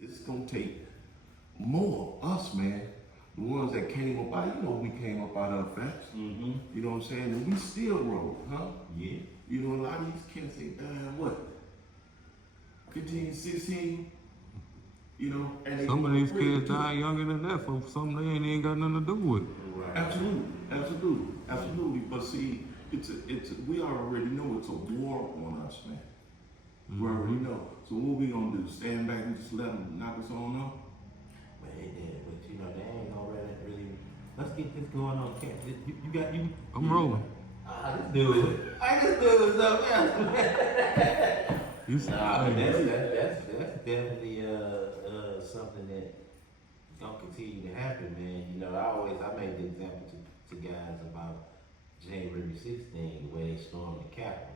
it's gonna take more of us, man. The ones that came up out, we came up out of facts. Mm-hmm. You know what I'm saying? And we still roll, huh? Yeah. You know, a lot of these kids say, what? 15, 16? You know, and Some of these kids die younger than that for something they ain't even got nothing to do with. Right. Absolutely. But see, we already know it's a war on us, man. We already know. So what we gonna do? Stand back and just let them knock us on up? But they did, but they ain't gonna really. Let's get this going on, Camp. You. I'm rolling. Let's do it. Let's do it, something else. But that's definitely something that gonna continue to happen, man. I make the example to guys about January 16th, where they stormed the Capitol.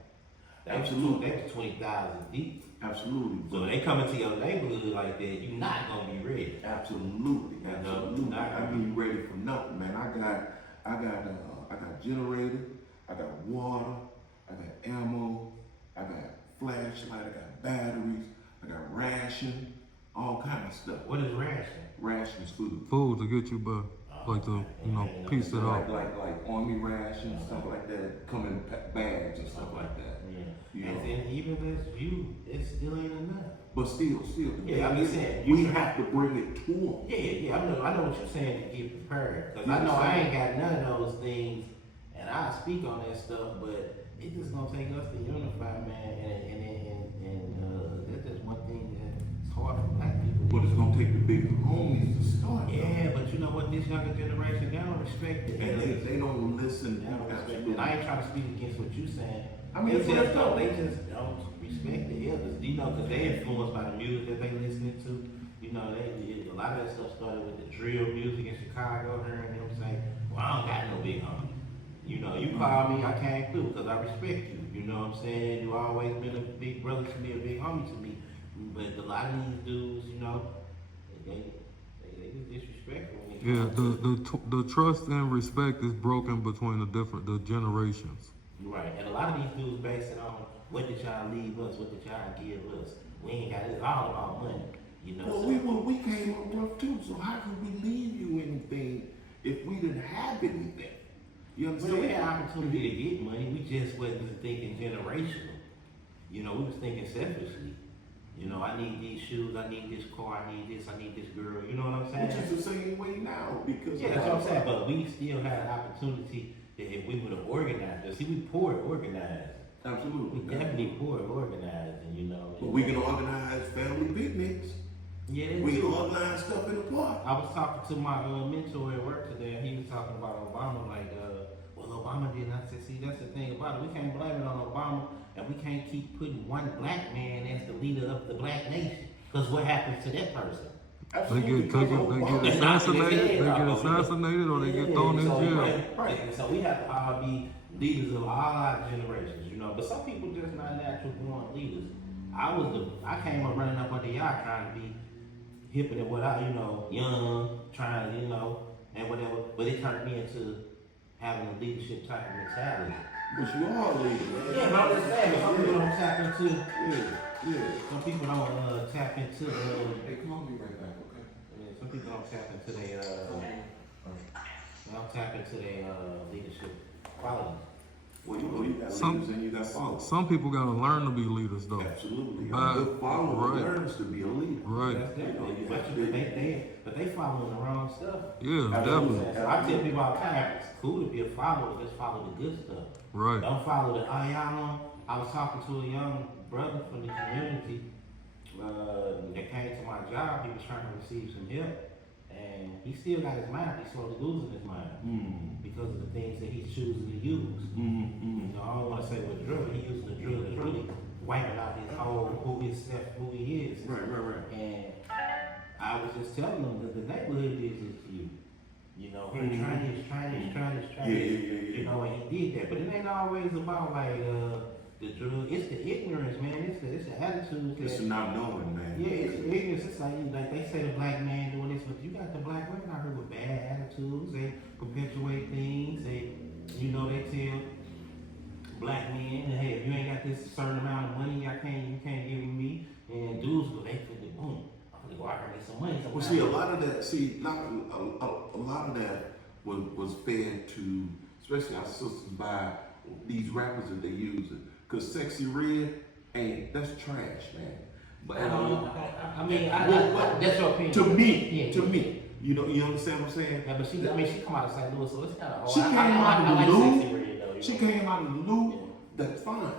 Absolutely. They was 20,000 deep. Absolutely. So when they come into your neighborhood like that, you're not gonna be ready. Absolutely. I be ready for nothing, man. I got generator, I got water, I got ammo, I got flashlight, I got batteries, I got ration, all kind of stuff. What is ration? Ration is food. Food to get you by, like to, piece it off. Like army ration, stuff like that, come in bags and stuff like that. Yeah. And then even as you, it still ain't enough. But still. Yeah, I'm just saying. We have to bring it to them. Yeah. I know what you're saying to get prepared. Because I know I ain't got none of those things, and I speak on that stuff, but it's just gonna take us to unify, man. And that's just one thing that's hard for black people. But it's gonna take the big homies to start. Yeah, but you know what? This younger generation, they don't respect it. And they don't listen. They don't respect it. I ain't trying to speak against what you're saying. I mean, they just don't respect the elders, because they influenced by the music that they listening to. A lot of that stuff started with the drill music in Chicago, hearing them say, well, I don't got no big homie. You call me, I came through because I respect you. You know what I'm saying? You always been a big brother to me, a big homie to me. But a lot of these dudes, they just disrespectful. Yeah, the trust and respect is broken between the generations. Right, and a lot of these dudes base it on what did y'all leave us, what did y'all give us. We ain't got it. It's all about money. Well, we came up rough too, so how could we leave you anything if we didn't have anything? You understand? Well, we had opportunity to get money. We just wasn't thinking generational. We was thinking selfishly. I need these shoes, I need this car, I need this, I need this girl. You know what I'm saying? Which is the same way now because that's what I'm saying. But we still had an opportunity that if we would have organized. See, we poor organized. Absolutely. We definitely poor organized, But we can organize family picnics. Yeah, we can organize stuff in the park. I was talking to my mentor at work today, and he was talking about Obama, well, Obama did not say, see, that's the thing about it. We can't blame it on Obama, and we can't keep putting one black man as the leader of the black nation. Because what happens to that person? Absolutely. They get assassinated, or they get thrown in jail. Right. And so we have to all be leaders of all our generations, But some people just not natural born leaders. I came up running up under y'all trying to be hipper than what young, trying, and whatever. But it turned me into having a leadership type of mentality. But you are a leader, man. Yeah, but I'm just saying, some people don't tap into. Yeah. Some people don't tap into. Hey, call me right back, okay? Yeah, some people don't tap into their. They don't tap into their leadership qualities. Well, you got leaders and you got followers. Some people gotta learn to be leaders, though. Absolutely. A good follower learns to be a leader. Right. That's definitely. But they following the wrong stuff. Yeah, definitely. I tell people all the time, it's cool to be a follower, just follow the good stuff. Right. Don't follow the I was talking to a young brother from the community that came to my job. He was trying to receive some help, and he still got his mind. He's slowly losing his mind because of the things that he's choosing to use. I don't want to say what drug. He using the drug that's really wiping out his whole who he is. Right. And I was just telling him that the neighborhood did this to you. Try this. Yeah. And he did that. But it ain't always about the drug. It's the ignorance, man. It's the attitude. It's the not knowing, man. Yeah, it's the ignorance. It's like they say the black man doing this, but you got the black women out here with bad attitudes. They perpetuate things. They tell black men, hey, if you ain't got this certain amount of money, you can't give me. And dudes go, they feel boom. I'm gonna go out Well, see, a lot of that, a lot of that was fed to, especially our sisters, by these rappers that they using. Cause Sexy Red that's trash, man. But I mean, well, that's your opinion. to me, Yeah. to me, you understand what I'm saying? Yeah, but she come out of St. Louis, so it's kind of. She came out of the Sexy loop. Red, though, She know? came out of the loop. Yeah. That's fine.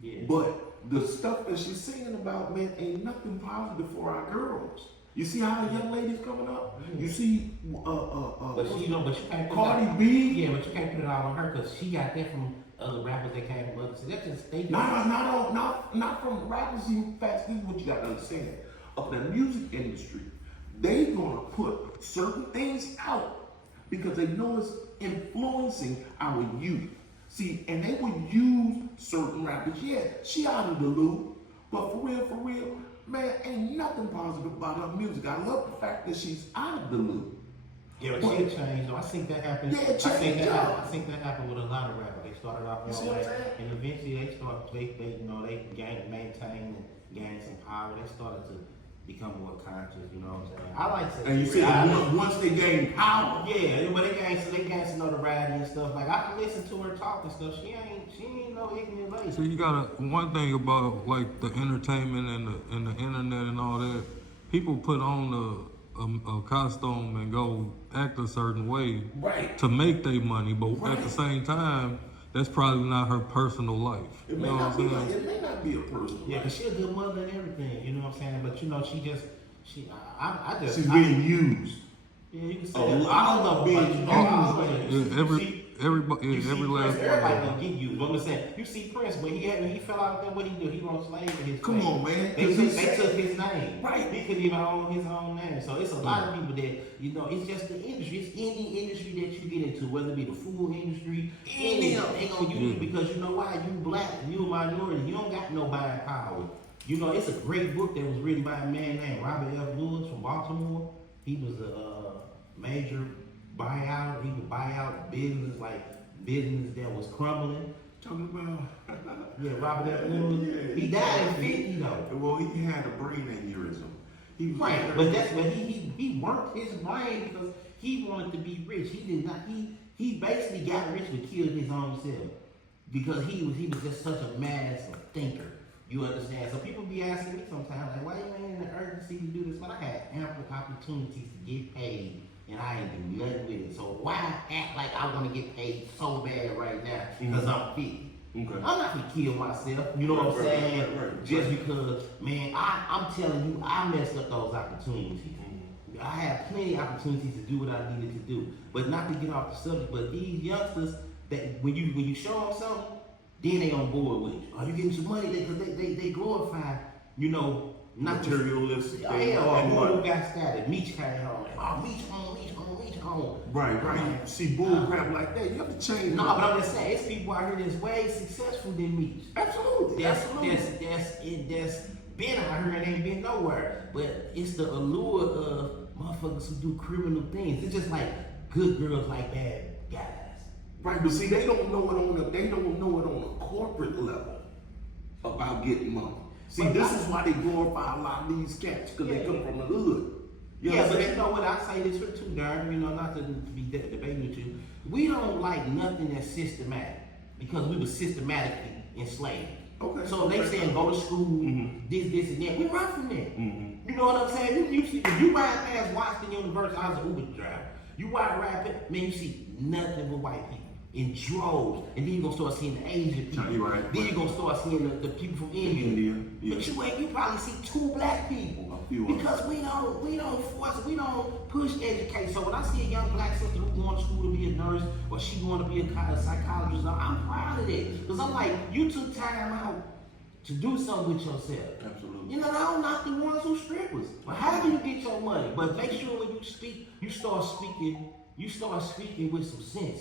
Yeah. But the stuff that she's singing about, man, ain't nothing positive for our girls. You see how the young ladies coming up? You see, But you can't put Cardi that, B. Yeah, but you can't put it all on her because she got that from other rappers that came from other. So that's just they. Not from rappers. In fact, this is what you got to understand. Of the music industry, they gonna put certain things out because they know it's influencing our youth. See, and they would use certain rappers. Yeah, she out of the loop, but for real, man, ain't nothing positive about her music. I love the fact that she's out of the loop. Yeah, but she changed. Though. I think that happened. Yeah, it changed. I think that happened with a lot of rappers. They started off You see one what way, I'm saying? and eventually they maintained and gained some power. They started to become more conscious. You know what I'm saying? I like to. And you said once they gain power. Yeah, but they gained some notoriety and stuff. Like I can listen to her talk and stuff. She ain't no ignorant lady. So you got one thing about like the entertainment and the internet and all that. People put on a costume and go act a certain way Right. to make their money, but at Right. the same time, that's probably not her personal life. It You may know what not I'm be. saying? It may not be a personal. Yeah, cause she a good mother and everything. You know what I'm saying? But you know, She's being used. Yeah, you can say A that. lot I don't know, of being but you know, I always- Yeah, everybody, You see every Prince, last everybody one. gonna get used. But I'm saying, you see Prince when he fell out there, what he do? He wrote slave in his Come name. on, man. They 'Cause took, he they said- took his name. Right. He couldn't even own his own name. So it's a lot of people that, you know, it's just the industry. It's any industry that you get into, whether it be the food industry, any of them, they gonna use you because you know why? You black, you a minority, you don't got no buying power. You know, it's a great book that was written by a man named Robert F. Lewis from Baltimore. He was a major buyout. He would buy out business that was crumbling. Talking about. Yeah, Robert F. Lewis. Yeah, He died in 50 though. Well, he had a brain aneurysm. He was Right, but that's what he worked his brain because he wanted to be rich. He did not. He basically got rich but killed his own self because he was just such a massive thinker. You understand? So people be asking me sometimes like, why you ain't in the urgency to do this? But I had ample opportunities to get paid. And I ain't do nothing with it. So why act like I want to get paid so bad right now because I'm 50? Okay. I'm not gonna kill myself. You know what I'm saying? Right. Just because, man, I'm telling you, I messed up those opportunities. I had plenty of opportunities to do what I needed to do. But not to get off the subject, but these youngsters that when you show them something, then they on board with you. Are you getting some money? Because they glorify, you know, not Materialistic. Oh, yeah, or who got started? Meech came home. Like, oh, Meech home. Right. See bull crap like that. You have to change. No, but I'm just saying, it's people out here that's way successful than Meech. Absolutely. That's been out here and ain't been nowhere. But it's the allure of motherfuckers who do criminal things. It's just like good girls like bad guys. Right, but see, they don't know it on a corporate level about getting money. See, But this is why they glorify a lot of these cats because they come from the hood. You Yeah, but understand? you know what? I say this too, Darrin, you know, not to be debating with you. We don't like nothing that's systematic because we were systematically enslaved. Okay. So they saying go to school, this, and that. We run from that. Mm-hmm. You know what I'm saying? You see, if you ride past Washington University, I was an Uber driver. You ride past, man, you see nothing but white people in droves, and then you're gonna start seeing the Asian people. You're right. Then you're gonna start seeing the people from India. Yeah. But you probably see 2 black people. A few Because we don't push education. So when I see a young black sister who going to school to be a nurse or she want to be a psychologist, I'm proud of that. Because I'm like, you took time out to do something with yourself. Absolutely. You know, I don't knock the ones who strippers. But how do you get your money? But make sure when you speak, you start speaking with some sense.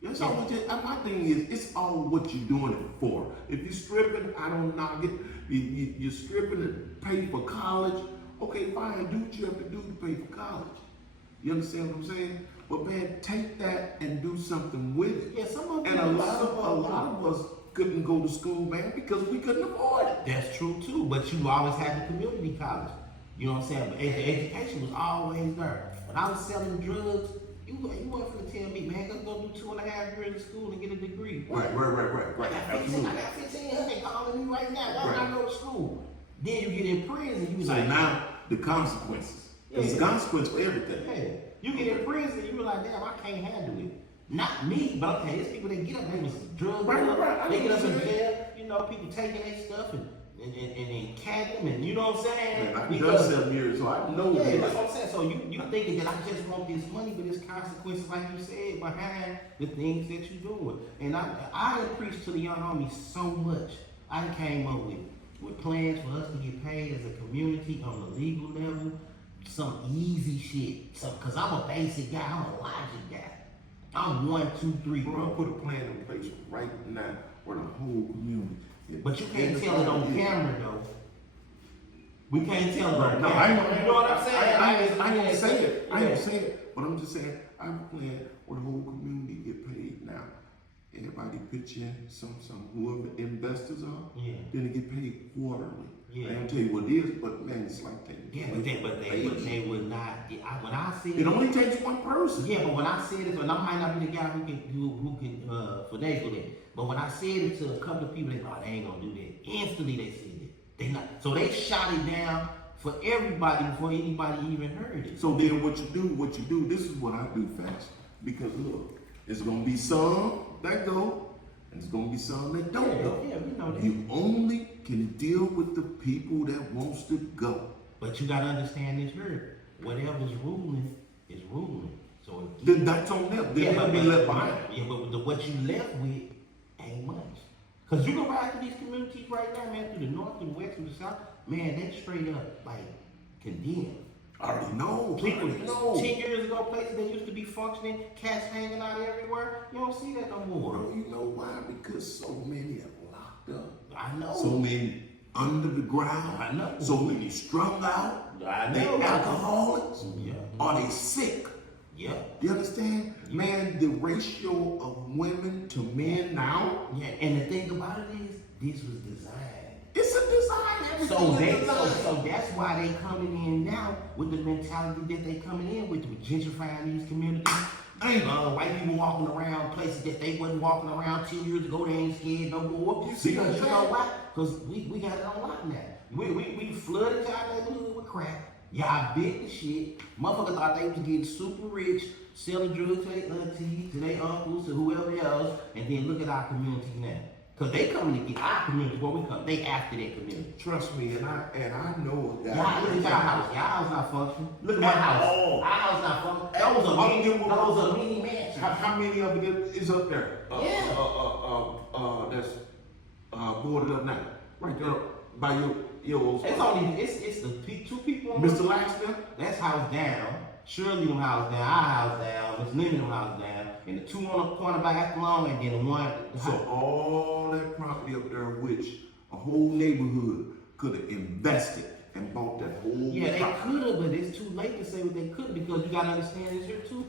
That's all my thing is, it's all what you're doing it for. If you're stripping, I don't knock it. You're stripping to pay for college. Okay, fine, do what you have to do to pay for college. You understand what I'm saying? But man, take that and do something with it. Yeah, some of And a lot of us couldn't go to school, man, because we couldn't afford it. That's true too, but you always had the community college. You know what I'm saying? But the education was always there. When I was selling drugs, you wasn't gonna tell me, man, go do 2.5 years of school and get a degree. Right. I got 1500 calling me right now. Why would I go to school? Then you get in prison, you So like, now the consequences. There's a consequence for everything. yeah. You get in prison, you be like, damn, I can't handle it. Not me, but okay, it's people that get up, they was drug dealers, they get up in jail, you know, people taking their stuff and cat them, and you know what I'm saying? Man, I done 7 years, so I know yeah, this. that's what I'm saying. So you thinking that I just want this money, but there's consequences, like you said, behind the things that you're doing. And I done preached to the young homies so much. I came up with plans for us to get paid as a community on the legal level, some easy shit. Cause I'm a basic guy, I'm a logic guy. I'm 1, 2, 3, Bro, bro. put a plan in place right now for the whole community. But you can't tell it on camera though. We can't tell it on No, camera. You know what I'm saying? I didn't say it. I Yeah. didn't say it. But I'm just saying, I have a plan where the whole community get paid now. Everybody pitch in some whoever investors are, Yeah. then they get paid quarterly. Yeah. I ain't tell you what it is, but man, it's like that. Yeah, but they would not. When I said It only takes one person. yeah, but when I said it, and I might not be the guy who can finagle it. But when I said it to a couple of people, they thought they ain't gonna do that. Instantly they said it. They not. So they shot it down for everybody before anybody even heard it. So then what you do, this is what I do fast. Because look, there's gonna be some that go, and there's gonna be some that don't go. Yeah, we know that. You only can deal with the people that wants to go. But you gotta understand this here. Whatever's ruling is ruling. So if Then that's on them. Then they'll be left behind. Yeah, but what you left with ain't much. Cause you go ride through these communities right now, man, through the north, through the west, through the south, man, that's straight up like condemned. I already know. People, I know. 10 years ago, places that used to be functioning, cats hanging out everywhere, you don't see that no more. Bro, you know why? Because so many are locked up. I know. So many under the ground. I know. So many strung out. I They know. alcoholics. Yeah. Are they sick? Yeah. You understand? Man, the ratio of women to men now, Yeah, and the thing about it is, this was designed. it's a design. So Everything is so that's why they coming in now with the mentality that they coming in with gentrifying these communities. White people walking around places that they wasn't walking around 10 years ago. They ain't scared no more. You see Because what you I'm know saying? why? Because we got it on lock now. We flooded y'all neighborhood with crack. Y'all big the shit. Motherfuckers thought they was getting super rich, selling drugs to their aunties, to their uncles, to whoever else, and then look at our community now. Cause they coming to get our community where we come. They after that community. Trust me, and I know a guy. Y'all, look at y'all house. Y'all house not functioning. Look at my house. Oh. Our house not functioning. Those are mini mansions. How many of it is up there? Yeah. That's boarded up now, right there by your old It's spot. only it's the two people. On Mr. Laxton. That's house down. Shirley them house down. Our house down. Miss Lemon them house down. And the two on the corner by Athlone, and then the one. So all that property up there, which a whole neighborhood could have invested and bought that whole Yeah, they property. could have, but it's too late to say what they could because you gotta understand this here too.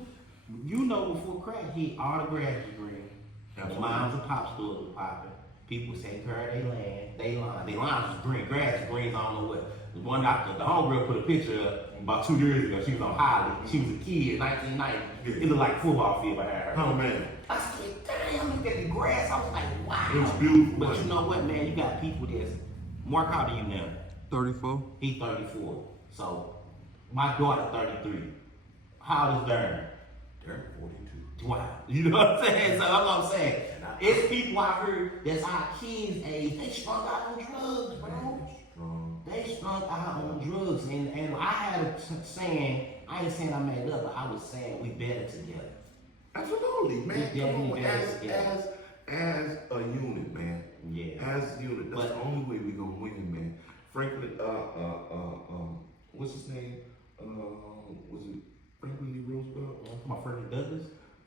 You know, before crack hit, all the grass was green. The moms and pop stores were popping. People was taking care of their land. They lawns was green. Grass was green. I don't know what. The one doctor, the homegirl put a picture up about 2 years ago. She was on Holly. She was a kid, 1990. Yeah. It looked like a football field behind her. Oh man, I said, damn, look at the grass. I was like, wow. it was beautiful. But you know what, man? You got people that's, Mark, how old are you now? 34. He 34. So, my daughter 33. How old is Darrin? They're 42. Wow. You know what I'm saying? So that's what I'm saying. It's people out here that's our kids' age. They strung out on drugs, bro. Strong. They strung out on drugs. And I had a saying, I ain't saying I made it up, but I was saying we better together. Absolutely, man. We Come on, definitely better as a unit, man. Yeah. As a unit, that's But- the only way we gonna win, man. Franklin, what's his name? Was it Franklin D. Roosevelt? My Frederick Douglass?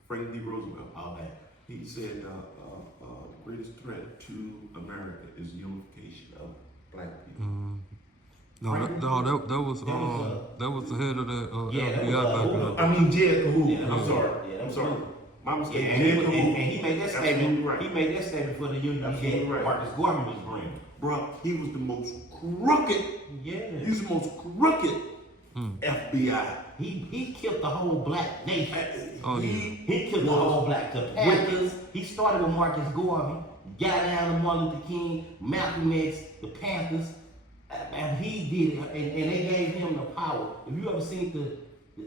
Franklin D. Roosevelt. Okay. He said the greatest threat to America is unification of black people. No, that was the head of the Yeah, that FBI was, back then. I mean, Jed Cahoon. Yeah, I'm sorry. yeah, I'm sorry. My Yeah, mistake. and Jed Cahoon. he made that Absolutely statement. right. He made that statement for the union. He Absolutely said right. Marcus Garvey was green. Bruh, he was the most crooked. Yeah. He was the most crooked FBI. He killed the whole black nation. Oh, yeah. He killed the whole black. The Panthers. He started with Marcus Garvey, got down to Martin Luther King, Malcolm X, the Panthers, and he did it. And they gave him the power. If you ever seen the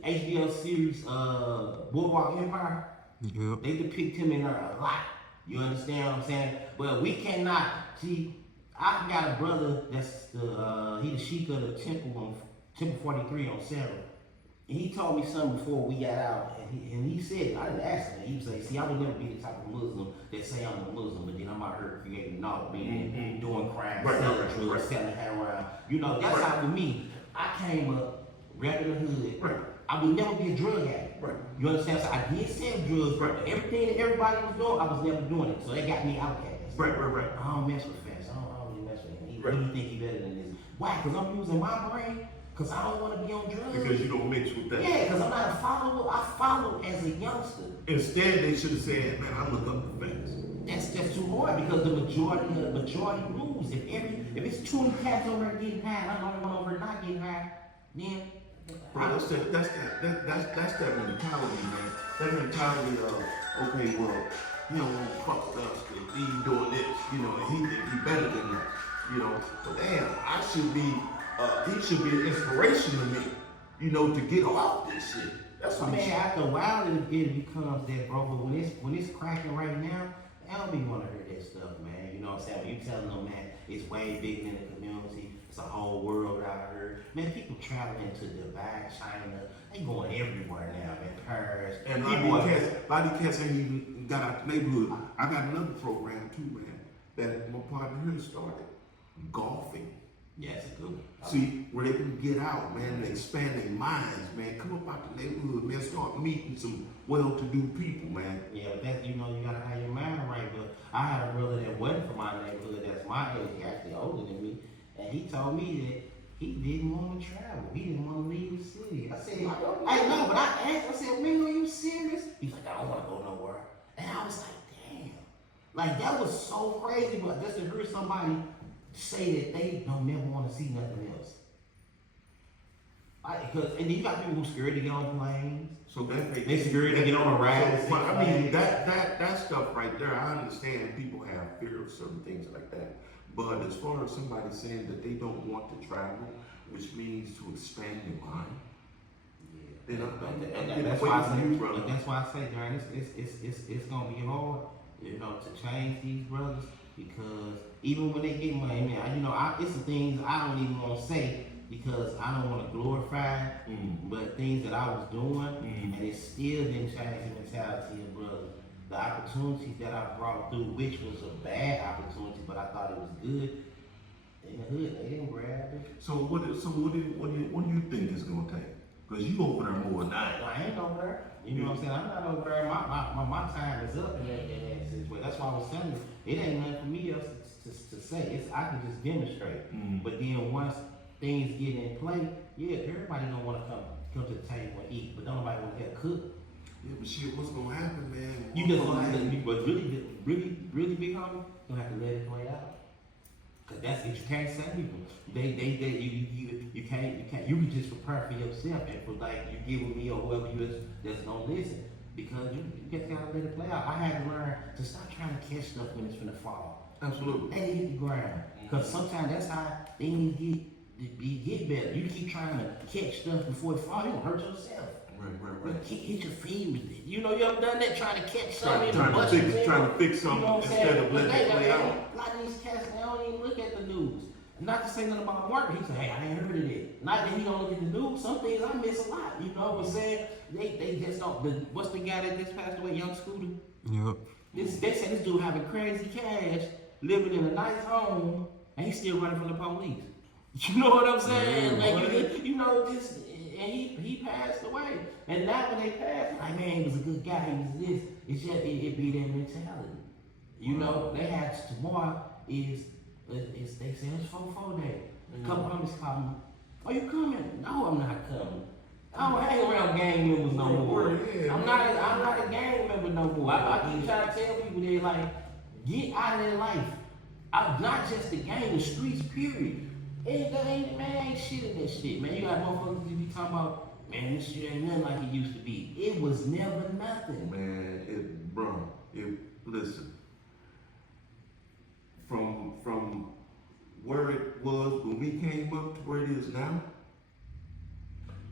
HBO series Boardwalk Empire, Yep. they depict him in there a lot. You understand what I'm saying? But we cannot see. I got a brother that's he the sheik of the Temple 43 on 7. And he told me something before we got out, and he said, I didn't ask him. He was like, see, I would never be the type of Muslim that say I'm a Muslim, but then I'm out here creating knowledge, being doing crimes, selling drugs, selling heroin. You know, that's how for me, I came up regular hood. Right. I would never be a drug addict. Right. You understand? So I did sell drugs, Right. but everything that everybody was doing, I was never doing it. So they got me outcast. Right. I don't mess with fast. I don't really mess with him. He Right. really think he better than this. Why? Because I'm using my brain. Because I don't want to be on drugs. Because you don't mix with that. Yeah, because I'm not a follower. I follow as a youngster. Instead, they should have said, man, I look up the facts. That's too hard because the majority rules. If it's 20 cats over there getting high, and I'm the only one over there not getting high, then Bro, that's that mentality, man. That mentality of, okay, well, he don't want to fuck with us because he's doing this, you know, and he think he better than us, you know. So damn, he should be an inspiration to me, you know, to get off this shit. That's what man, after a while it becomes that, bro. But when it's cracking right now, I don't even want to hear that stuff, man. You know what I'm saying? When you telling them, man, it's way bigger than the community. It's a whole world out here. Man, people traveling to Dubai, China, they going everywhere now, man. Paris. And a lot of cats ain't even got out the neighborhood. I got another program too, man, that my partner here started. Golfing. Yeah, it's a good one. See, where they can get out, man, and expand their minds, man. Come up out the neighborhood, man. Start meeting some well-to-do people, man. Yeah, but that's, you know, you gotta have your mind right. But I had a brother that wasn't from my neighborhood, that's my age, he actually older than me, and he told me that he didn't want to travel. He didn't want to leave the city. I said, I know, but I asked, I said, man, are you serious? He's like, I don't want to go nowhere. And I was like, damn. Like, that was so crazy, but just to hear somebody say that they don't never want to see nothing else. And then you got people who scared to get on planes. So that They scared to get on a ride. So, but I mean, that stuff right there, I understand people have fear of certain things like that. But as far as somebody saying that they don't want to travel, which means to expand your mind, then that's why I say, Darrin, it's gonna be hard, you know, to change these brothers, because even when they get money, man, you know, it's some things I don't even want to say because I don't want to glorify, but things that I was doing, and it still didn't change the mentality of brothers. The opportunities that I brought through, which was a bad opportunity, but I thought it was good. In the hood, they didn't grab it. So what do you think it's gonna take? Because you over there more than I am. I ain't over there. You know what I'm saying? I'm not over there. My time is up in that situation. That's why I was telling you, it ain't nothing for me else to say. I can just demonstrate. But then once things get in play, yeah, everybody don't want to come to the table and eat, but don't nobody want to get cooked. Yeah, but shit, what's gonna happen, man? You just gonna have to, but really big homie, you gonna have to let it play out. Cause that's it. You can't say people. You can't. You can just prepare for yourself and for like you get with me or whoever you is that's gonna listen. Because you just gotta let it play out. I had to learn to stop trying to catch stuff when it's finna fall. Absolutely. Let it hit the ground. Cause sometimes that's how things get better. You keep trying to catch stuff before it falls, you gonna hurt yourself. Right. Hit your feet with it. You know, you ever done that, trying to catch something Trying to fix something you know instead of letting it play out. A lot of these cats, they don't even look at the news. Not to say nothing about Mark, but he said, hey, I ain't heard of it. Not that he don't look at the news. Some things I miss a lot. You know what I'm saying? They just don't. What's the guy that just passed away, Young Scooter? Yep. They said this dude having crazy cash, living in a nice home, and he's still running from the police. You know what I'm saying? You know, this, and he passed away. And now when they passed, like, man, he was a good guy, he was this. It's just, it be that mentality. You know, they had tomorrow they said it's 4-4 day. A couple homies called me, are you coming? No, I'm not coming. I don't hang around gang members no more. I'm not a gang member no more. I keep trying to tell people, they like, get out of their life. Not just the game, the streets, period. Ain't shit in that shit, man. You got motherfuckers that be talking about, man, this shit ain't nothing like it used to be. It was never nothing. Man, listen. From where it was when we came up to where it is now,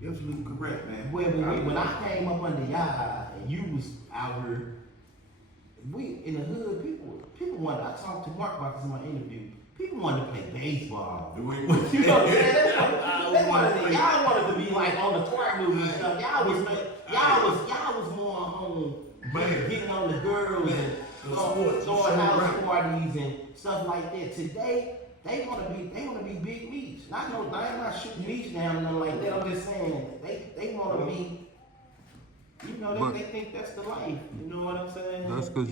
you're absolutely correct, man. When I came up under y'all and you was out here, we in the hood, people wanted. I talked to Mark about this in my interview. People wanted to play baseball. You know what I'm saying? Y'all wanted to be like on the court movie and stuff. Y'all was more on getting on the girls and throwing house parties and stuff like that. Today, they wanna be big meats. I'm not shooting meats down and nothing like that. I'm just saying they wanna be, they think that's the life. You know what I'm saying? That's because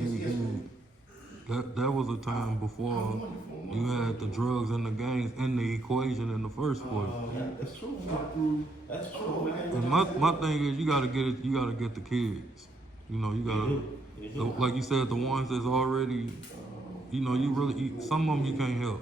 that was a time before you had the drugs and the gangs in the equation in the first place. That's true, man. That's true, man. And my thing is, you gotta get the kids. You gotta, like you said, the ones that's already, you really, some of them you can't help.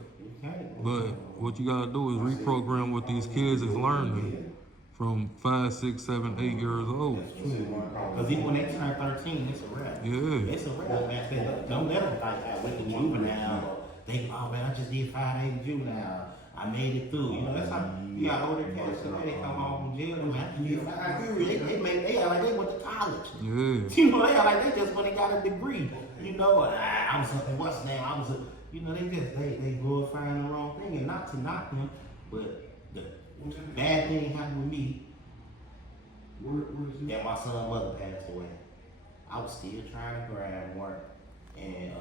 But what you gotta do is reprogram what these kids is learning from 5, 6, 7, 8 years old. That's true. Because even when they turn 13, it's a wrap. Yeah. It's a wrap, man. Don't let them think I went to juvenile. Think, oh man, I just did 5 days in juvenile. I made it through. That's how you got older cats today. They come home from jail. Man, I did 5 years. They act like they went to college. Yeah. They act like they just went and got a degree. I was something. What's name? I was a. They glorifying the wrong thing, and not to knock them, but the bad thing happened with me. That my son's mother passed away. I was still trying to grind work, and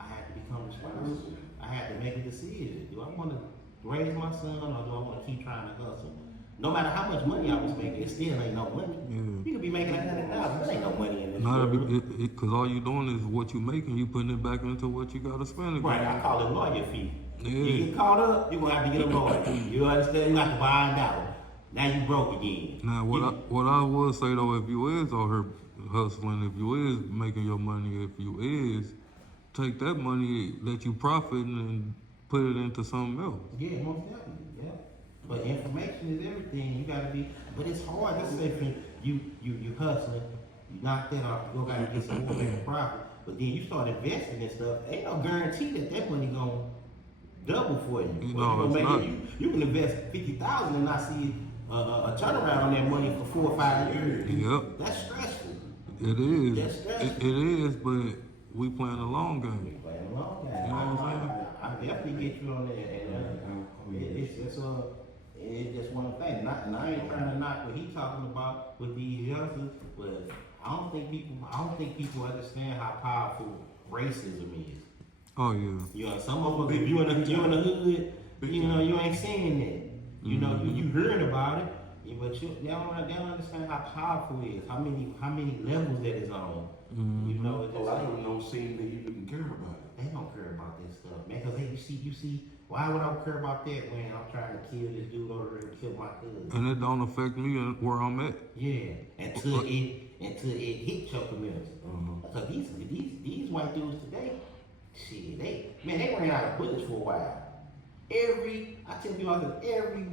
I had to become responsible. I had to make a decision. Do I want to raise my son, or do I want to keep trying to hustle? No matter how much money I was making, it still ain't no money. Yeah. You could be making $100,000. There ain't no money in this world. Because all you doing is what you making, you putting it back into what you got to spend. Right, I call it lawyer fee. Yeah. You get caught up, you're going to have to get a lawyer. You understand? You have to bind out. Now you broke again. Now, what I would say, though, if you is out here hustling, if you is making your money, if you is, take that money that you profiting and put it into something else. Yeah, most definitely, yeah. But information is everything. You gotta be, but it's hard. Let's say if you hustling, you knock that off, you go back and get some more, make a profit. But then you start investing in stuff. Ain't no guarantee that money gonna double for you. You can invest $50,000 and not see a turnaround on that money for 4 or 5 years. Yep. That's stressful. It is. That's stressful. It is, but we playing a long game. We playing a long game. You know what I'm saying? I definitely get you on that. It's just one thing. And I ain't trying to knock what he talking about with these youngsters, but I don't think people understand how powerful racism is. Oh yeah. Some of us, if you in the hood, you ain't seeing that. You hearing about it, but they don't understand how powerful it is. How many levels that is on. Mm-hmm. A lot of them don't seem to even care about it. They don't care about this stuff, man. Because you see, why would I care about that when I'm trying to kill this dude over there and kill my cousin? And it don't affect me where I'm at. Yeah, until it hit your community. Because these white dudes today, shit, they ran out of bullets for a while. Every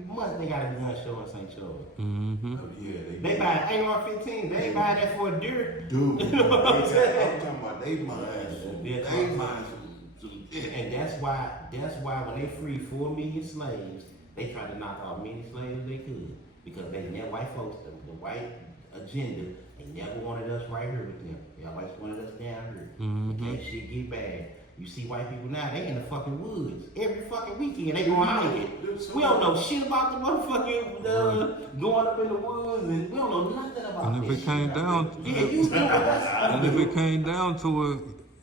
month they got a gun show in St. Charles. Mm-hmm. Yeah, they buy an AR-15. They ain't buying that for a deer. Dude, you know what I'm saying? I'm talking about they minds. And that's why when they freed 4 million slaves, they tried to knock off many slaves they could. Because white folks, the white agenda, they never wanted us right here with them. They always wanted us down here. Mm-hmm. Okay, shit get bad. You see white people now, they in the fucking woods. Every fucking weekend they going hiking. We don't know shit about the motherfucking going up in the woods, and we don't know nothing about and if this it came shit. down And if it came down to it,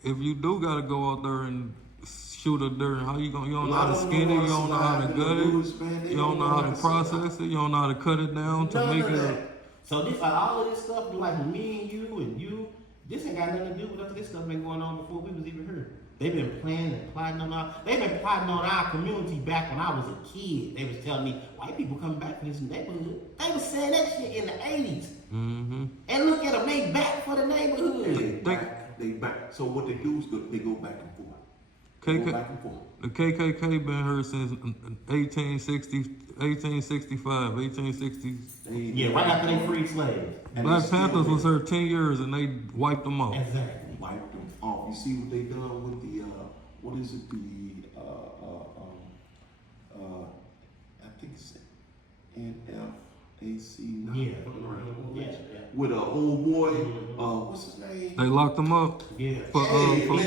if you do gotta go out there and shoot a deer, how you don't know how to skin it, you don't know how to gut it, you don't know how to process it, you don't know how to cut it down to make it. So this all of this stuff, like me and you, this ain't got nothing to do with us. This stuff been going on before we was even here. They've been planning and plotting on our community back when I was a kid. They was telling me, white people coming back from this neighborhood. They was saying that shit in the 80s. Mm-hmm. And look at them, they back for the neighborhood. They back. So what they do is they go back and forth. Go back and forth. The KKK been here since 1865, 1860s. Yeah, right after they freed slaves. And Black they still Panthers there. was here 10 years and they wiped them out. Exactly. Wiped them off. You see what they done with the what is it? I think it's NFAC. Yeah. Yeah. With a old boy. What's his name? They locked them up. Yeah. For, Hey, for, man.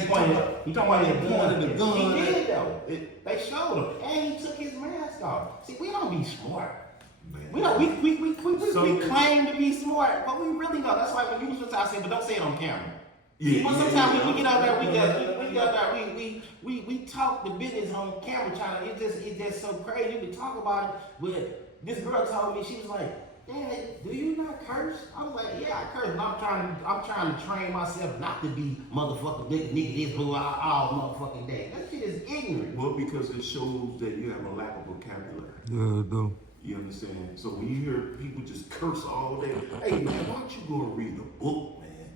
You talking about that gun? The gun. He did though. They showed him, and he took his mask off. See, we don't be smart. We don't. We claim to be smart, but we really don't. That's like when you sometimes say, but don't say it on camera. Yeah, But sometimes when we get out there, we talk the business on camera, trying to. It's just so crazy. We talk about it. But this girl told me, she was like, "Dad, do you not curse?" I was like, "Yeah, I curse, but I'm trying to train myself not to be motherfucker nigga this boo all motherfucking day. That shit is ignorant." Well, because it shows that you have a lack of vocabulary. yeah, it do. You understand? So when you hear people just curse all day, hey man, why don't you go and read a book, man?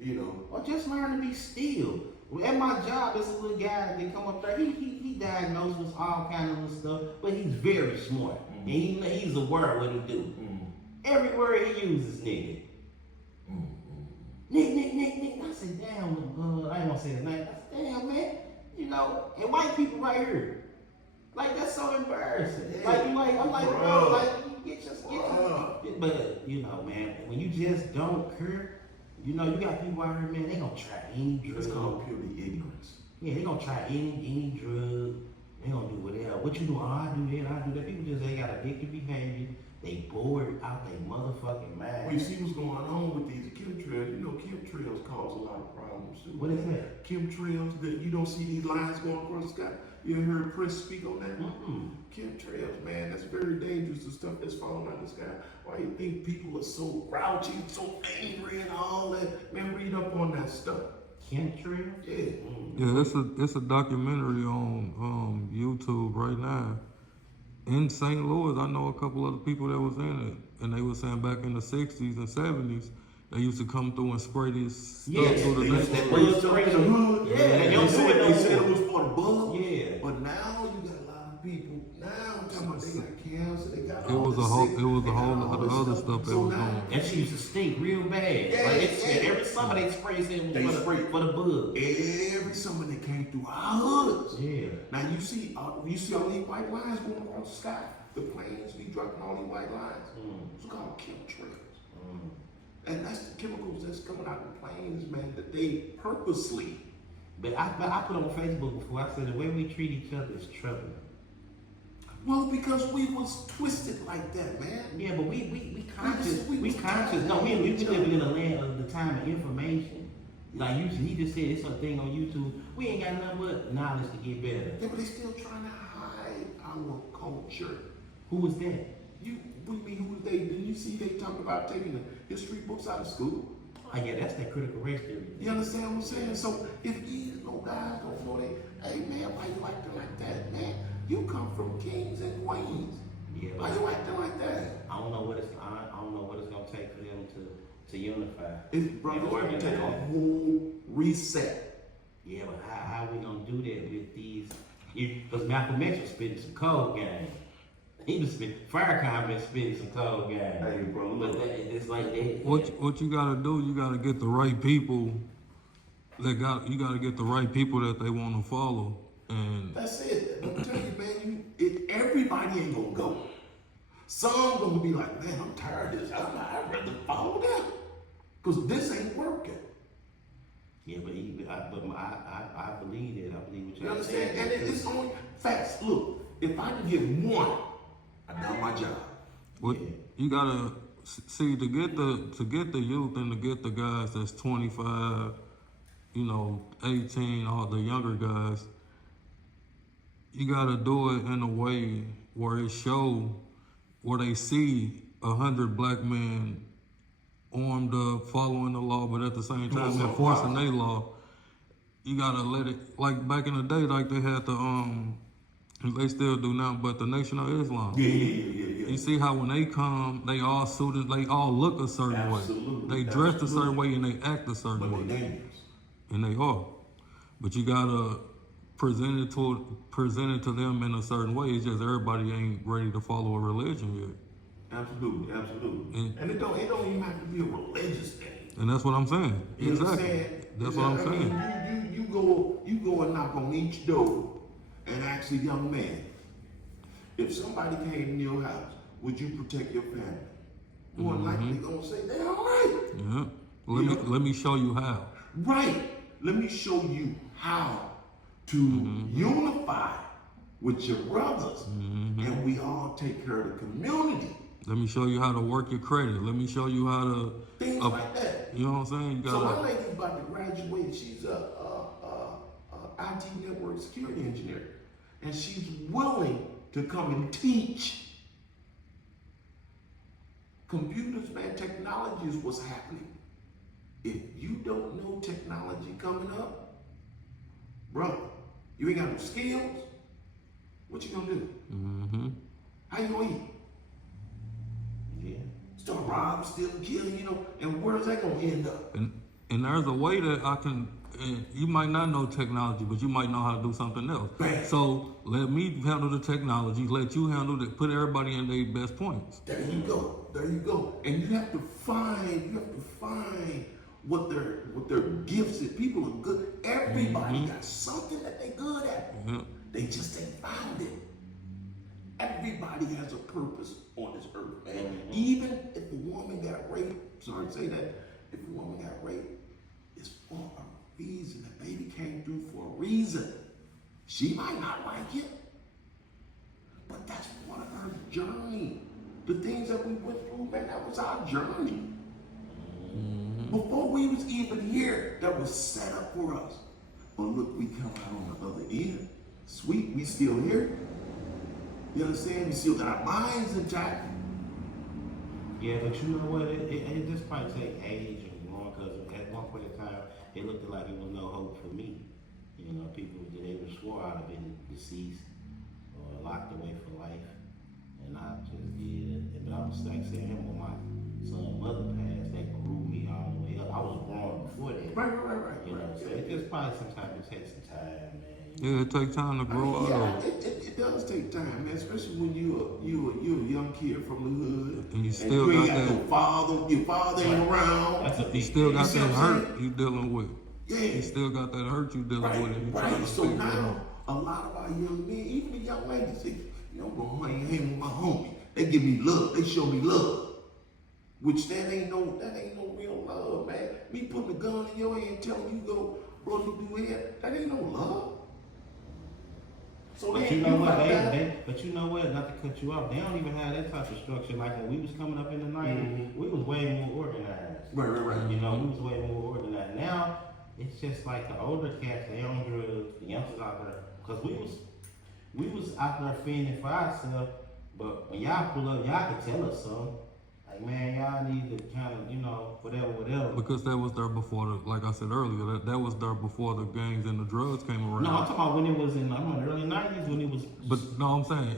You know. Or just learn to be still. At my job, there's a little guy that come up there. He diagnosed with all kinds of stuff, but he's very smart. And he's aware of what he do. Every word he uses, nigga. Nick. I said, damn, I ain't gonna say the name. I said, damn, man. You know, and white people right here. Like, that's so embarrassing. Yeah. I'm like, Bruh. bro, like, you get your. But, you know, man, when you just don't care, you know, you got people out here, man, they gonna try any drug. It's called purely ignorance. Yeah, they gonna try any drug. They gonna do whatever. What you do? Oh, I do that. People just, they got addictive behavior. They bored out their motherfucking mind. Well, you see what's going on with these chemtrails. You know, chemtrails cause a lot of problems too. What is that? Chemtrails, that you don't see these lines going across the sky. You ever heard Prince speak on that? Chemtrails, man, that's very dangerous. The stuff that's falling out of the sky. Why you think people are so grouchy, so angry, and all that? Man, read up on that stuff. Chemtrail? Yeah. Yeah, it's a documentary on YouTube right now. In St. Louis, I know a couple other people that was in it, and they were saying back in the 60s and 70s, they used to come through and spray this stuff through the neighborhood. Spray in the hood. Yeah, and they said it was for the bug. Yeah. But now you got a lot of people. Now I'm talking about they got cancer, they got It was a whole lot of other stuff that was going. That shit used to stink real bad. Yeah, Like, it's, yeah. every summer they spray it spray. for the bug. Every summer they came through our hoods. Yeah. Now you see all these white lines going across the sky. The planes be dropping all these white lines. It's called chemtrails. And that's the chemicals that's coming out of the planes, man, that they purposely. But I put on Facebook before, I said the way we treat each other is troubling. Well, because we was twisted like that, man. Yeah, but we conscious. We We was conscious. No, we living in a land of the time of information. Like he just said, it's a thing on YouTube. We ain't got nothing but knowledge to get better. Yeah, but they still trying to hide our culture. Who was that? What do you mean, who was they? Didn't you see they talking about taking the history books out of school? Oh yeah, that's that critical race theory. You understand what I'm saying? So if these little guys don't know they, hey man, why you acting like that, man? You come from kings and queens. Yeah, Why you acting like that? I don't know what it's gonna take for them to unify. It's gonna take a whole reset. Yeah, but how we gonna do that with these? Because Malcolm X was spitting some cold game. He was spitting, Farrakhan been spitting some cold game. Hey, bro, But look. it's like that. What you gotta do? You gotta get the right people. You gotta get the right people that they want to follow. And That's it. I'm telling you, man, everybody ain't gonna go. Some gonna be like, man, I'm tired of this. I'd rather follow them. Because this ain't working. Yeah, but I believe that. I believe what You you're understand? saying. And it's only facts. Look, if I can get one, I done my job. what you gotta see to get the youth and to get the guys that's 25, 18, all the younger guys. You gotta do it in a way where it show, where they see 100 black men armed up, following the law, but at the same time something enforcing positive. their law. You gotta let it, like back in the day, like they had they still do now, but the Nation of Islam. Yeah. You see how when they come, they all suited, they all look a certain Absolutely. way. They dress a certain way and they act a certain But way. they dangerous. And they are. But you gotta presented to them in a certain way. It's just everybody ain't ready to follow a religion yet. Absolutely. And it don't even have to be a religious thing. And that's what I'm saying. You know what I'm Exactly. saying? That's what I'm I saying. mean, you go and knock on each door and ask a young man, if somebody came in your house, would you protect your family? More than likely gonna say, they're all right. Yeah. Let me show you how. Right. Let me show you how to unify with your brothers, and we all take care of the community. Let me show you how to work your credit. Let me show you how to Things like that. You know what I'm saying? You So gotta, my lady's about to graduate. She's a IT network security engineer, and she's willing to come and teach. Computers, man, technology is what's happening. If you don't know technology coming up, bro, you ain't got no skills. What you gonna do? How you gonna eat? Yeah. Start robbing, stealing, killing, and where's that gonna end up? and there's a way that I can. And you might not know technology, but you might know how to do something else. Bam. So let me handle the technology. Let you handle it. Put everybody in their best points. There you go. And you have to find what their gifts is. People are good. Everybody got something that they good at. Yeah. They just ain't found it. Everybody has a purpose on this earth, man. Even if a woman got raped, sorry to say that, if a woman got raped, it's for a reason. The baby came through for a reason. She might not like it, but that's part of her journey. The things that we went through, man, that was our journey. Before we was even here, that was set up for us. But look, we come out on the other end. Sweet, we still here. You understand? We still got our minds intact. Yeah, but you know what? It just probably take age and growing, because at one point in time, it looked like it was no hope for me. People that they were swore I'd have been deceased or locked away for life, and I just did it. But I was like saying, when my son's mother passed, that grew me all the way up. I was grown before that. Right. So it just probably sometimes it takes some time, man. Yeah, it takes time to grow up. It does take time, man. Especially when you a young kid from the hood, And you still you ain't got got that. no father. Your father ain't around. That's a You big still got see that what I'm hurt you dealing with. Yeah. You still got that hurt you dealing with. And you trying Right. to So figure it now out. a lot of our young men, even the young ladies, say, bro, I ain't hanging with my homie. They give me love. They show me love. Which that ain't no real love, man. Me putting a gun in your hand, telling you go, bro, you do it. That ain't no love. So But they you ain't know do what? like that. But you know what? Not to cut you off, they don't even have that type of structure. Like when we was coming up in the 90s, we was way more organized. Right. We was way more organized. Now it's just like the older cats, they on drugs, the youngsters out there. Because we was out there fending for ourselves. But when y'all pull up, y'all can tell us something. Like, man, y'all need to kind of, whatever. Because that was there before like I said earlier, that was there before the gangs and the drugs came around. No, I'm talking about when it was in the early 90s, when it was. But no, I'm saying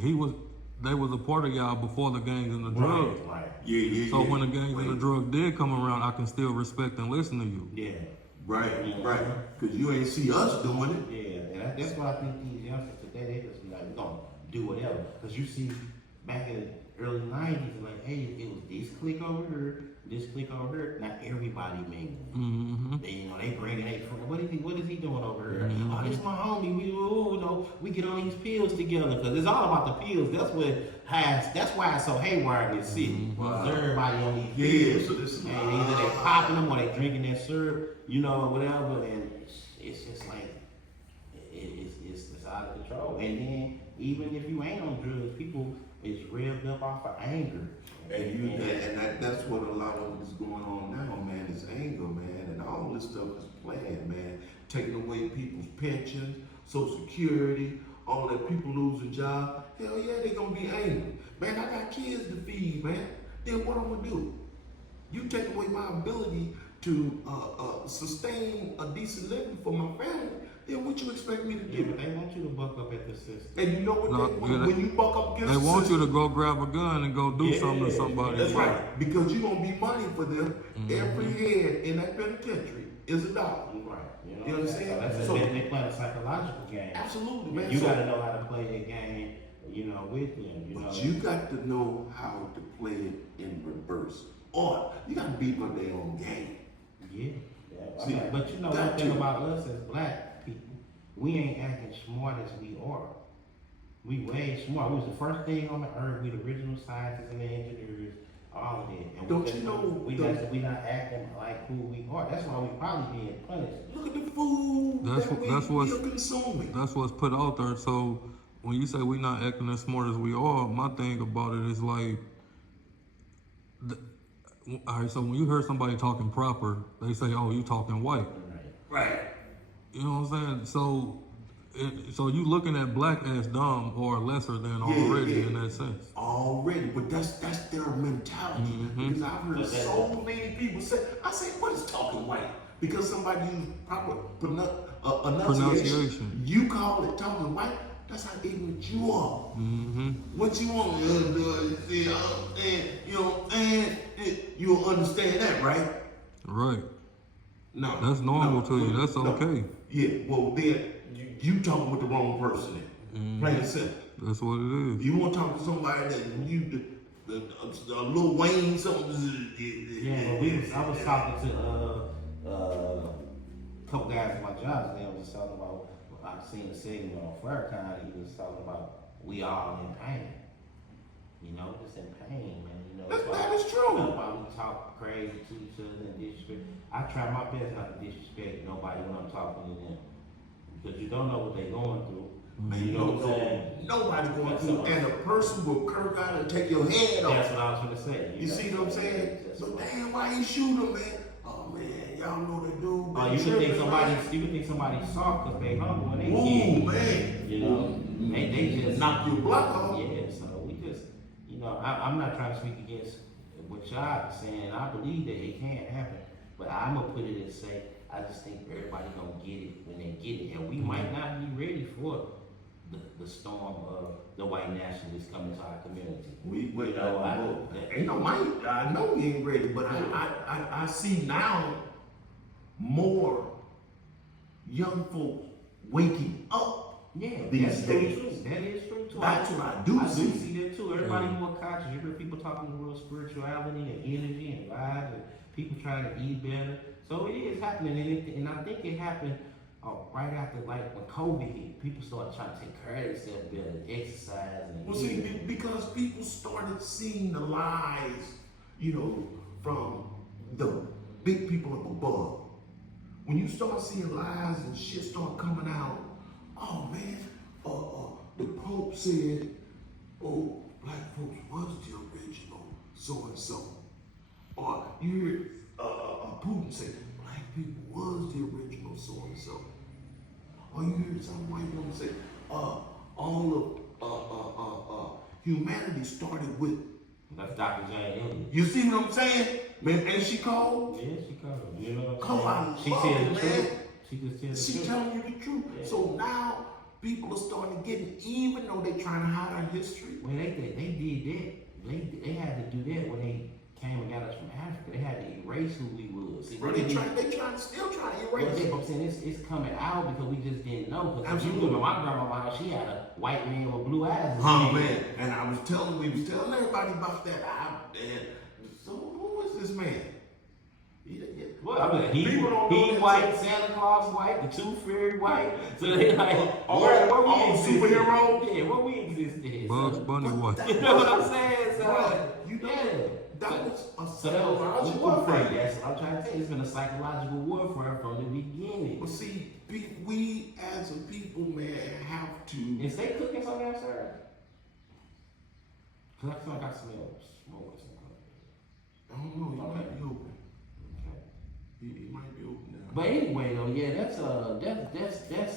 they was a part of y'all before the gangs and the drugs. Right. Yeah. So when the gangs and the drugs did come around, I can still respect and listen to you. Yeah. Right. Because you ain't see us doing it. Yeah, and that's why I think these youngsters today, they just be like, we're going to do whatever. Because you see, back in the early 90s, like, hey, it was this clique over here, this clique over here. Not everybody mingled. They bring it, hey, what is he doing over here? Oh, this my homie. We get on these pills together. Because it's all about the pills. That's why it's so haywire in this city. Wow. Everybody on these pills. So this is and either they popping them or they drinking that syrup, whatever. And it's just like, it's out of control. And then even if you ain't on drugs, people is revved up off of anger. And that's what a lot of it is going on now, man. Is anger, man, and all this stuff is planned, man. Taking away people's pensions, Social Security, all that, people losing jobs. Hell yeah, they gonna be angry, man. I got kids to feed, man. Then what I'm gonna do? You take away my ability to sustain a decent living for my family. Then what you expect me to do? Yeah, but they want you to buck up at the system. And you know what? When you buck up against They the want system, you to go grab a gun and go do something to somebody. That's right. Because you're gonna be money for them. Every head in that penitentiary is $1. Right. You know what I'm saying? So that's So- they play a psychological game. Absolutely, man. You So- got to know how to play the game, with them. But you got to know how to play it in reverse. Or you got to beat them their own game. Yeah. See, But one that thing too. about us as black people, we ain't acting smart as we are. We way smart. We was the first thing on the earth. We the original scientists and the engineers, all of it. And Don't you know we not acting like who we are. That's why we probably being punished. Look at the food we're consuming. That's what's put out there. So when you say we not acting as smart as we are, my thing about it is like, all right. So when you hear somebody talking proper, they say, "Oh, you talking white." Right. You know what I'm saying? So you looking at black as dumb or lesser than already in that sense. Already, but that's their mentality. Because I've heard so many people say, I say, what is talking white? Because somebody used proper pronunciation. You call it talking white. That's how ignorant you are. What you want? You know what I'm saying? You'll understand that, right? Right. No. That's normal to you. That's okay. Yeah. Well, then you talking with the wrong person. Plain and simple. That's what it is. You want to talk to somebody that you the Lil Wayne something. Yeah, I was talking to a couple guys at my job today. I was just talking about. I seen a segment on Farrakhan. He was talking about we all in pain. Just in pain, man. That is true. That's why we talk crazy to each other and disrespect. I try my best not to disrespect nobody when I'm talking to them, because you don't know what they're going through. Man, You know what I'm saying? Nobody going through, and a person will kirk out and take your head off. That's what I was gonna say. You see what I'm saying? So damn, why he shoot him, man? Oh man, y'all know the dude. Oh, you can think somebody's soft because they humble and they Ooh, kid. man. They just knock your block off. Yeah, so we just, I'm not trying to speak against what y'all saying. I believe that it can happen, but I'm gonna put it and say I just think everybody gonna get it when they get it, and we might not be ready for the storm of the white nationalists coming to our community. Ain't no might. I know we ain't ready, but I see now more young folks waking up. Yeah, these that's days. true. That is true too. That's what I do see. see that too. Everybody more conscious. You hear people talking real spirituality and energy and vibes, and people trying to eat better. So it is happening, and I think it happened right after, like when COVID hit. People started trying to take care of themselves better, exercise, and Well, see, because people started seeing the lies, from the big people up above. When you start seeing lies and shit start coming out, oh man, the Pope said, oh, black folks was the original so and so. Or you hear Putin say, black people was the original so and so. Or you hear some white woman say, all of humanity started with. that's Dr. Jane Elliott. You see what I'm saying? Man, ain't she called? Yeah, she covered. You know what I'm Come saying? on, She tells the man. truth. She just tells the She truth. telling you the truth. Yeah. So now people are starting to get it, even though they're trying to hide our history. Well, they did that. They had to do that when they came and got us from Africa. They had to erase who we was. See, Bro, they still trying to Well, erase yeah, it. but I'm saying it's coming out because we just didn't know. Because you Absolutely. remember my grandma house, she had a white man with blue eyes. Oh man, and we was telling everybody about that. So who is this man? Well, I mean, he People don't know that white, too. Santa Claus white, the Tooth Fairy white. So they like, all where superhero? Yeah, where we exist in. Bugs Bunny white. You know what I'm saying? So, Bro, that was a So that was psychological warfare. thing. That's what I'm trying to say. It's been a psychological warfare from the beginning. But see, we as a people, man, have to. Is they cooking something outside? Cause I feel like I smell smoke or something. I don't know. He might be open. Okay. He might be open now. But anyway, though, yeah, that's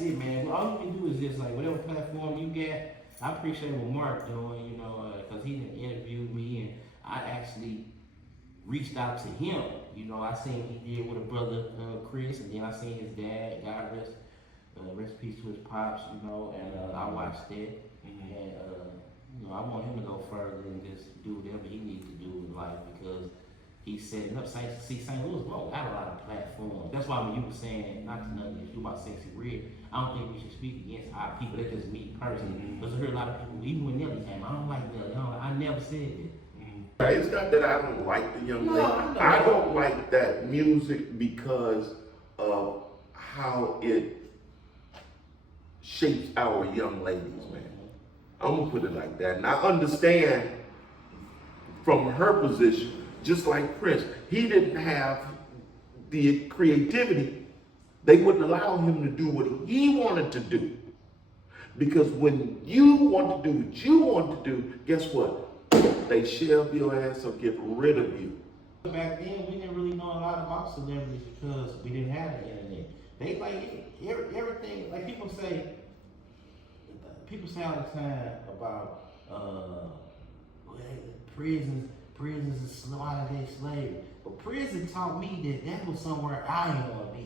it, man. All you can do is just like whatever platform you get. I appreciate what Mark doing, because he didn't interview me, and I actually reached out to him. I seen what he did with a brother, Chris, and then I seen his dad. God rest peace to his pops, and I watched that, and I want him to go further and just do whatever he needs to do in life, because he's setting up. See, St. Louis got a lot of platforms. That's why when you were saying, not to know you about Sexy Red, I don't think we should speak against our people. That's just me personally. Because I heard a lot of people, even when Nelly came, I don't like Nelly. I never said it. It's not that I don't like the young lady. I don't like that music because of how it shapes our young ladies, man. I'm gonna put it like that. And I understand from her position, just like Prince, he didn't have the creativity. They wouldn't allow him to do what he wanted to do. Because when you want to do what you want to do, guess what? They shelve your ass or get rid of you. Back then, we didn't really know a lot about celebrities because we didn't have the internet. They like everything. Like people say all the time about prisons is slaughter day slavery. But prison taught me that was somewhere I didn't want to be.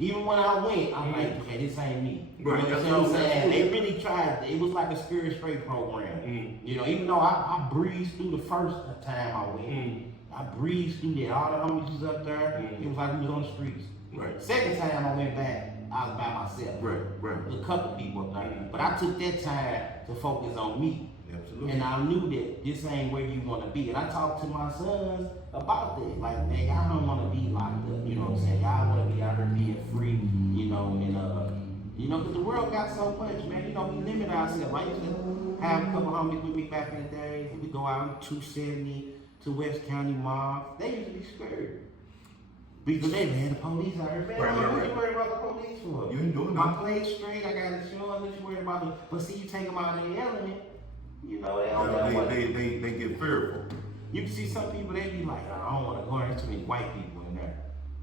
Even when I went, I'm like, okay, this ain't me. Right. You know what I'm saying? They really tried. It was like a spirit straight program. You know, even though I breezed through the first time I went, I breezed through that. All the homies was up there. It was like we was on the streets. Right. Second time I went back, I was by myself. Right. With a couple people up there. But I took that time to focus on me. Absolutely. And I knew that this ain't where you want to be. And I talked to my sons about that. Like, man, y'all don't want to be locked up. You know what I'm saying? Y'all want to be out here being free, you know, and, you know, because the world got so much, man. You know, we limit ourselves. I used to have a couple homies with me back in the day. We go out 270 to West County Mall. They used to be scared. Because they had the police out here. Man, what you worried about the police for? You ain't doing I nothing. played straight. I got insurance. What you worried about? But see, you take them out of the element. You know, they don't know what. They get fearful. You can see some people, they be like, I don't want to go there. There's too many white people in there.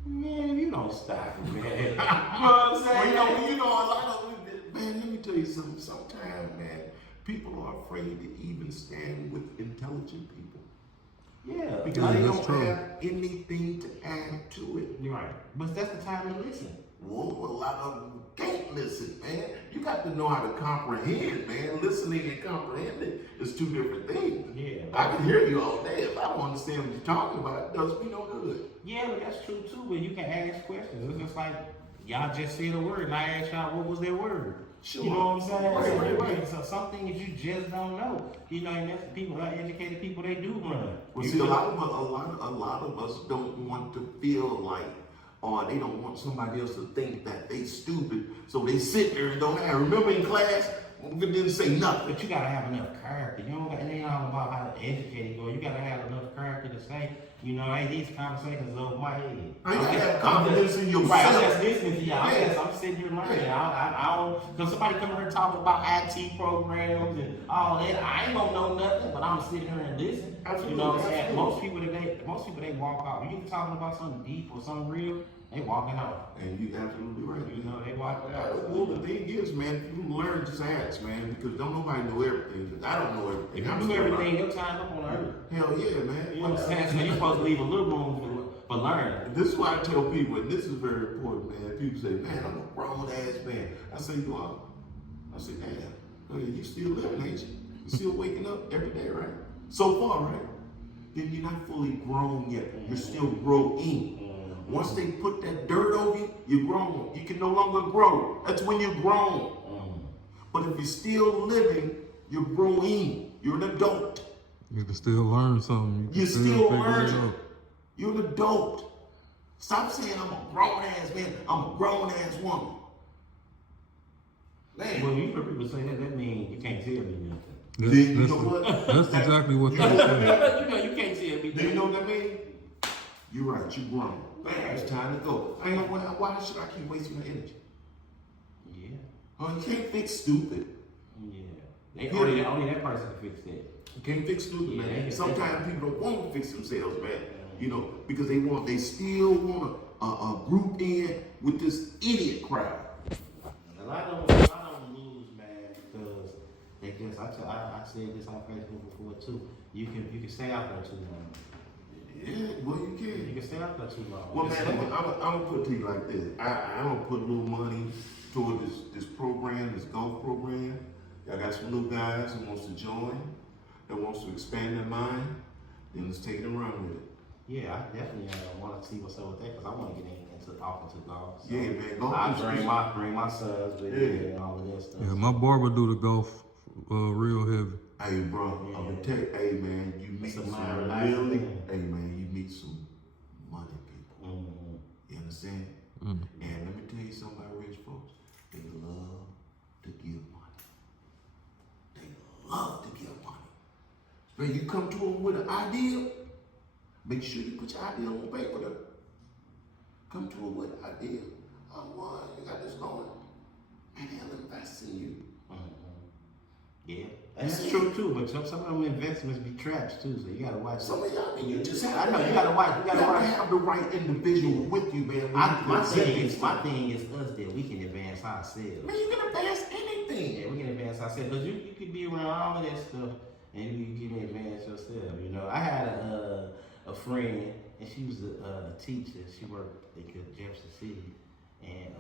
Man, if you don't stop it, man. You know what I'm saying? Well, you know, a lot of man, let me tell you something. Sometimes, man, people are afraid to even stand with intelligent people. Yeah. Because they don't true. have anything to add to it. You're right. But that's the time to listen. Whoa, a lot of them can't listen, man. You got to know how to comprehend, man. Listening and comprehending is two different things. Yeah. I can hear you all day. If I don't understand what you're talking about, it does me no good. Yeah, but that's true too. But you can ask questions. It's just like y'all just said a word, and I asked y'all what was that word. Sure. You know what I'm saying? Right. So some things you just don't know. You know, and that's people, uneducated people, they do run. Well, see, a lot of us don't want to feel like, or they don't want somebody else to think that they stupid, so they sit there and don't have. Remember in class, we didn't say nothing. But you gotta have enough character. You know, it ain't all about how educated you are. You gotta have enough character to say, you know, hey, these conversations are over my head. I ain't gotta have confidence in yourself. Right, I'm just listening to y'all. Yeah. I'm sitting here learning. I don't, because somebody come here talking about IT programs and all that. I ain't gonna know nothing, but I'm sitting here and listen. Absolutely, You know what I'm saying? absolutely. Most people they walk out. When you talking about something deep or something real, they walking out. And you absolutely right. You know, they walking out. Well, the thing is, man, if you learn, just ask, man, because don't nobody know everything. 'Cause I don't know everything. If you do everything, your time up on earth. Hell yeah, man. You know what I'm saying? So you're supposed to leave a little room for learning. This is why I tell people, and this is very important, man. People say, man, I'm a grown ass man. I say, you are. I say, damn, you still living, ain't you? You still waking up every day, right? So far, right? Then you're not fully grown yet. You're still growing. Once they put that dirt over you, you're grown. You can no longer grow. That's when you're grown. But if you're still living, you're growing. You're an adult. You can still learn something. You're still figure it learning. out. You're an adult. Stop saying I'm a grown ass man. I'm a grown ass woman. Man. Well, you hear people say that means you can't tell me nothing. Then you know what? That's exactly what they say. You know, you can't tell me Do you nothing. know what I mean? You're right. You're grown. Man, it's time to go. I ain't why should I keep wasting my energy? Yeah. Oh, you can't fix stupid. Yeah. Only that person can fix that. You can't fix stupid, Yeah, man. they- Sometimes people don't want to fix themselves, man. You know, because they still want to group in with this idiot crowd. A lot of them lose, man, because they just. I said this on Facebook before too. You can stay out there too long. Yeah, well, you You can. can stay out there too long. Well, man, I'm gonna put it to you like this. I don't put a little money toward this program, this golf program. I got some little guys who wants to join, that wants to expand their mind. Then let's take it and run with it. Yeah, I definitely want to see what's up with that because I want to get off into golf. So Yeah, man, golf I is- bring my sons with me and all of that stuff. Yeah, my barber do the golf real heavy. Hey, bro, I'm gonna tell you, hey, man, you meet It's a some mind really, relaxing. hey, man, you meet some money people. Mm-hmm. You understand? Mm. And let me tell you something about rich folks. They love to give money. They love to give money. When you come to them with an idea, make sure you put your idea on paper. Though. Come to them with an idea. Oh, boy, you got this going. Man, they'll invest in you. Yeah, that's true too. But some of them investments be traps too, so you gotta watch. Some of y'all, you just have I know you gotta watch. You gotta watch. have the right individual with you, man. My thing is us that we can advance ourselves. Man, you can advance anything. Yeah, we can advance ourselves because you could be around all of that stuff and you can advance yourself. You know, I had a friend and she was a teacher. She worked at Jefferson City, and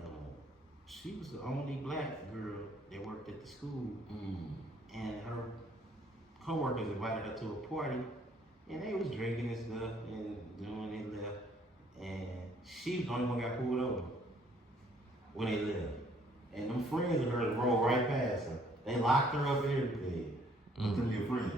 she was the only black girl that worked at the school. And her coworkers invited her to a party, and they was drinking and stuff and doing they left, and she was the only one that got pulled over when they left. And them friends of hers rolled right past her. They locked her up and everything. Them your friends.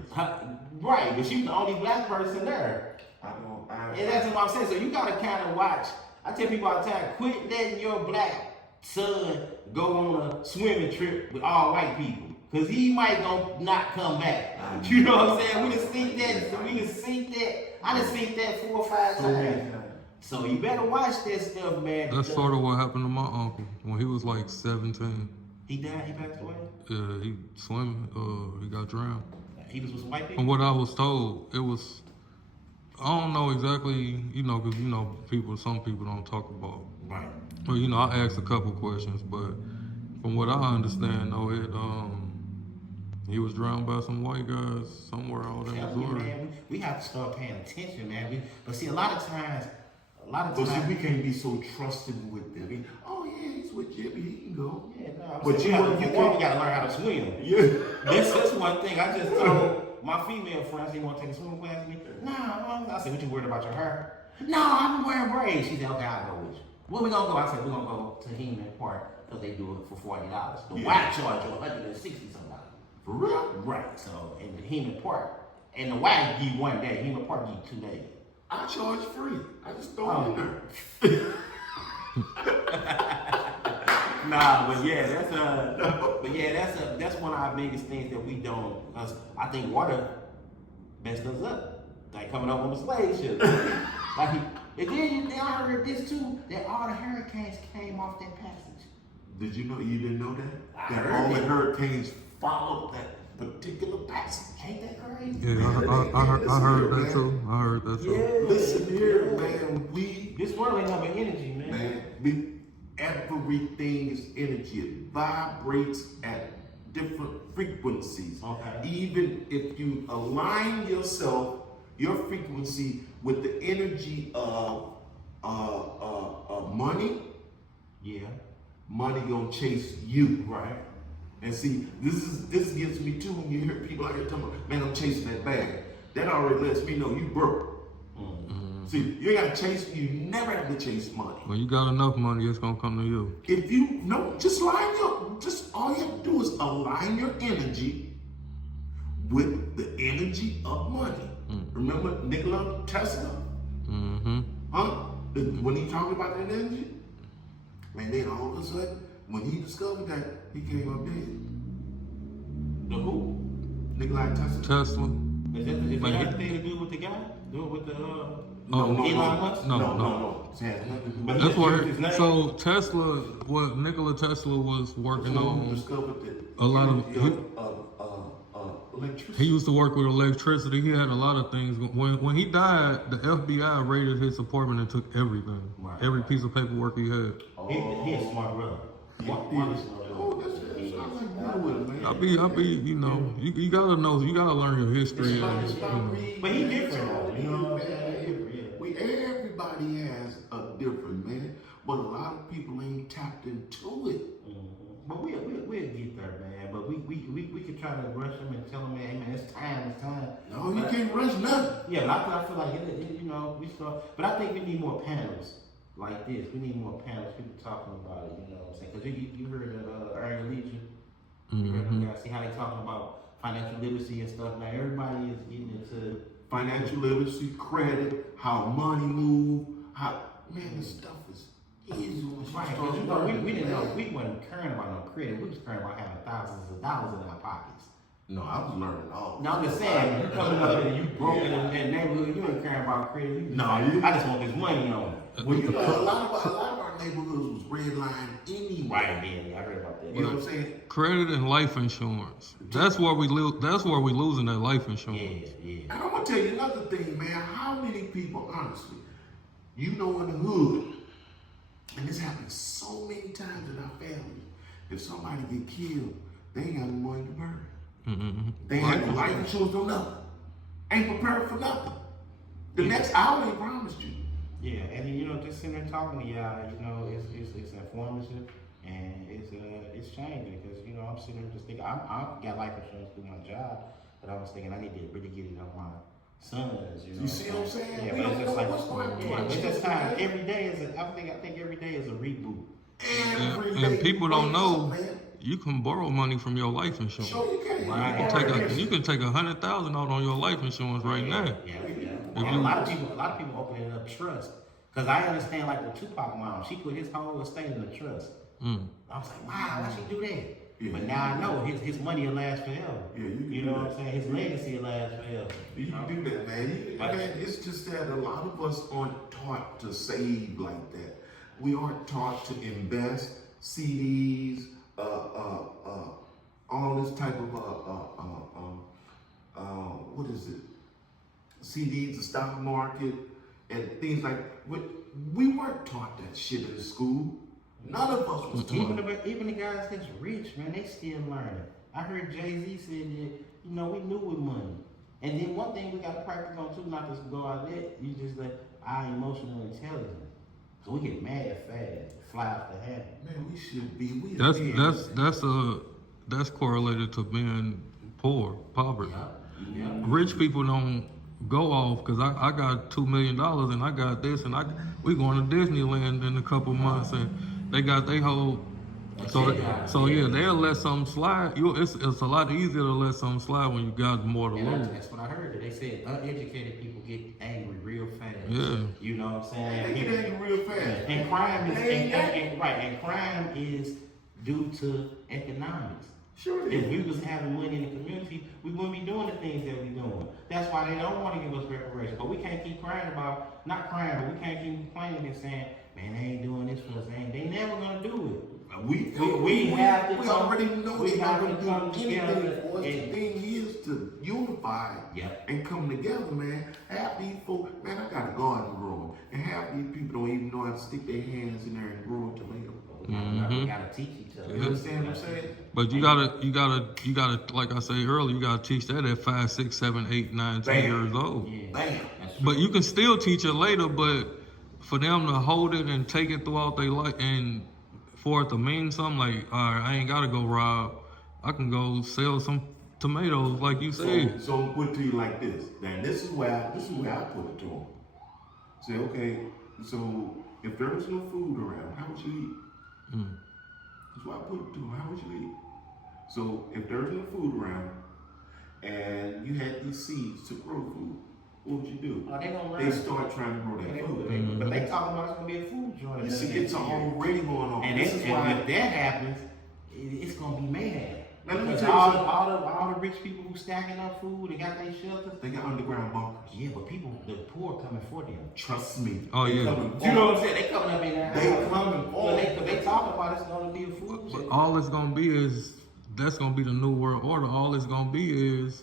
Right, but she was the only black person there. And that's what I'm saying. So you gotta kind of watch. I tell people all the time, quit letting your black son go on a swimming trip with all white people. Cause he might not come back. You know what I'm saying? We just seen that. I just seen that 4 or 5 times. So you better watch that stuff, man. That's sort of what happened to my uncle when he was like 17. He died. He passed away. Yeah, he swimming. He got drowned. He was with some white people. From what I was told, it was. I don't know exactly, because some people don't talk about. Right. Well, I asked a couple questions, but from what I understand, though, he was drowned by some white guys somewhere out in Missouri. Man, we have to start paying attention, man. But see, a lot of times. But see, we can't be so trusting with them. Oh yeah, he's with Jimmy, he can go. Yeah, no, But you gotta learn how to swim. Yeah. That's one thing. I just told my female friends they want to take a swimming class with me. Nah, I said, what you worried about your hair? No, I'm wearing braids. She said, okay, I'll go with you. Where we gonna go? I said, we're gonna go to Heman Park because they do it for $40. The white charge you $160 something. For real? Right. So in the Heman Park, and the white give you 1 day. Heman Park give you 2 days. I charge free. I just throw it in there. Nah, but yeah, that's one of our biggest things that we don't. Because I think water messed us up, like coming up on the slave ship. And then I heard this too, that all the hurricanes came off that passage. Did you know? You didn't know that? I That heard all the it. hurricanes followed that particular passage. Ain't that crazy? Yeah, I heard that too. I heard that too. Yeah. Listen here, man. This world ain't nothing but energy, man. Everything is energy. It vibrates at different frequencies. Okay. Even if you align your frequency with the energy of money, Yeah. money gonna chase you. Right. And see, this gets me too when you hear people out here talking about, man, I'm chasing that bag. That already lets me know you broke. See, you ain't gotta chase, you never have to chase money. When you got enough money, it's gonna come to you. If you know, all you have to do is align your energy with the energy of money. Remember Nikola Tesla? Mm-hmm. Huh? When he talked about that energy, man, then all of a sudden, when he discovered that, he came up dead. The who? Nikola Tesla. Tesla. Is that anything to do with the guy? Do it with the Elon Musk? No. It has nothing to do with That's what. his name? So Tesla, what Nikola Tesla was working on, discovered that a lot of electricity. he used to work with electricity. He had a lot of things. When he died, the FBI raided his apartment and took everything, every piece of paperwork he had. He a smart brother. I be, you gotta know, you gotta learn your history. But he different though, you know what I'm saying? Everybody has a different, man, but a lot of people ain't tapped into it. But we'll get there, man. But we could try to rush them and tell them, man, hey, man, it's time. No, you can't rush nothing. Yeah, but I feel like you know, we start. But I think we need more panels like this. We need more panels, people talking about it. You know what I'm saying? Because you heard that Earn Your Leisure. You guys see how they talking about financial literacy and stuff. Now everybody is getting into Financial literacy, credit, how money move, how man, this stuff is easy when you right. start Because learning, we didn't know, man. we wasn't caring about no credit. We was caring about having thousands of dollars in our pockets. No, I was learning all. No, I'm just saying, you coming up and you broke in that neighborhood, you ain't caring about credit. You just like, I just want this money on it. Well, you know, a lot of our neighborhoods was redlined anyway. Right, yeah, I heard about that. You know what I'm saying? Credit and life insurance. That's where we losing that life insurance. Yeah. And I'm gonna tell you another thing, man. How many people, honestly, you know, in the hood, and this happens so many times in our family. If somebody get killed, they ain't got no money to bury. They ain't got no life insurance, no nothing. Ain't prepared for nothing. The next hour they promised you. Yeah, and you know, just sitting there talking to y'all, you know, it's informative and it's changing because you know I'm sitting there just thinking I got life insurance through my job, but I was thinking I need to really get it on my sons. You know, You see what I'm saying? Yeah, We but don't it's just know like what's going on. yeah, it's just time. Every day is I think every day is a reboot. Every day. And people don't know man. you can borrow money from your life insurance. Sure you can. Right. You can take 100,000 out on your life insurance right now. Yeah. And a lot of people opening up trust. Cause I understand like with Tupac mom, she put his whole estate in the trust. I was like, wow, why she do that? Yeah. But now I know his money will last forever. Yeah, you know what I'm saying? His legacy will last forever. You can do that, man. Man, it's just that a lot of us aren't taught to save like that. We aren't taught to invest, CDs, all this type of what is it? CDs, the stock market, and things like. We weren't taught that shit in school. None of us was taught. Even the guys that's rich, man, they still learning. I heard Jay-Z said that, you know, we knew with money. And then one thing we got to practice on too, not just go out there, you just like our emotional intelligence. So we get mad fast, fly off the head. Man, we should be. That's correlated to being poverty. Yeah. Rich people don't go off because I got $2 million and I got this and we going to Disneyland in a couple months and they got their whole so yeah, they'll let something slide. It's a lot easier to let something slide when you got more to lose. That's what I heard. They said uneducated people get angry real fast. Yeah. You know what I'm saying? They get angry real fast. And crime is and crime is due to economics. Sure it If is. we was having money in the community, we wouldn't be doing the things that we're doing. That's why they don't want to give us reparations. But we can't keep crying about, not crying, but we can't keep complaining and saying, man, they ain't doing this for us. They never gonna do it. We already know they're not going to do anything for us. The thing is to unify and come together, man. Half these folks, man, I got a garden growing, and half these people don't even know how to stick their hands in there and grow a tomato. We gotta teach each other. You understand what I'm saying? But you gotta, like I said earlier, you gotta teach that at 5, 6, 7, 8, 9, 10 years old. Yeah. Bam. But you can still teach it later, but for them to hold it and take it throughout their life and for it to mean something, like, all right, I ain't gotta go rob. I can go sell some tomatoes, like you said. So put it to you like this. Now this is where I put it to them. Say, okay, so if there was no food around, how would you eat? That's why I put it to them. How would you eat? So if there's no food around and you had these seeds to grow food, what would you do? Oh, they gonna learn. They start trying to grow that food. But they talking about it's gonna be a food joint. You see, it's already going on. And this is why. if that happens, it's gonna be mayhem. Now, let me Because tell you something. all the rich people who stacking up food and got their shelters. They got underground bunkers. Yeah, but the poor coming for them. Trust me. Oh, They yeah. coming You know for what I'm saying? They coming up in there. They coming Well, for they talking about it's gonna be a food. But all it's gonna be is, that's gonna be the new world order. All it's gonna be is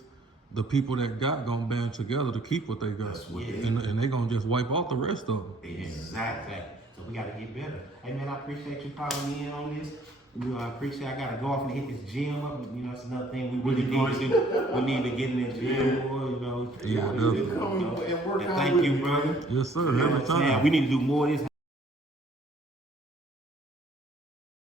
the people that gonna band together to keep what they got. That's what And they gonna just wipe off the rest of them. Exactly. So we gotta get better. Hey man, I appreciate you calling me in on this. You know, I appreciate. I gotta go off and hit this gym up. You know, it's another thing we really need to do. We need to get in the gym more. You know. Yeah, Come and work And out thank with you, me, brother. man. Yes, sir. Yeah, Every Yeah, time. we need to do more of this.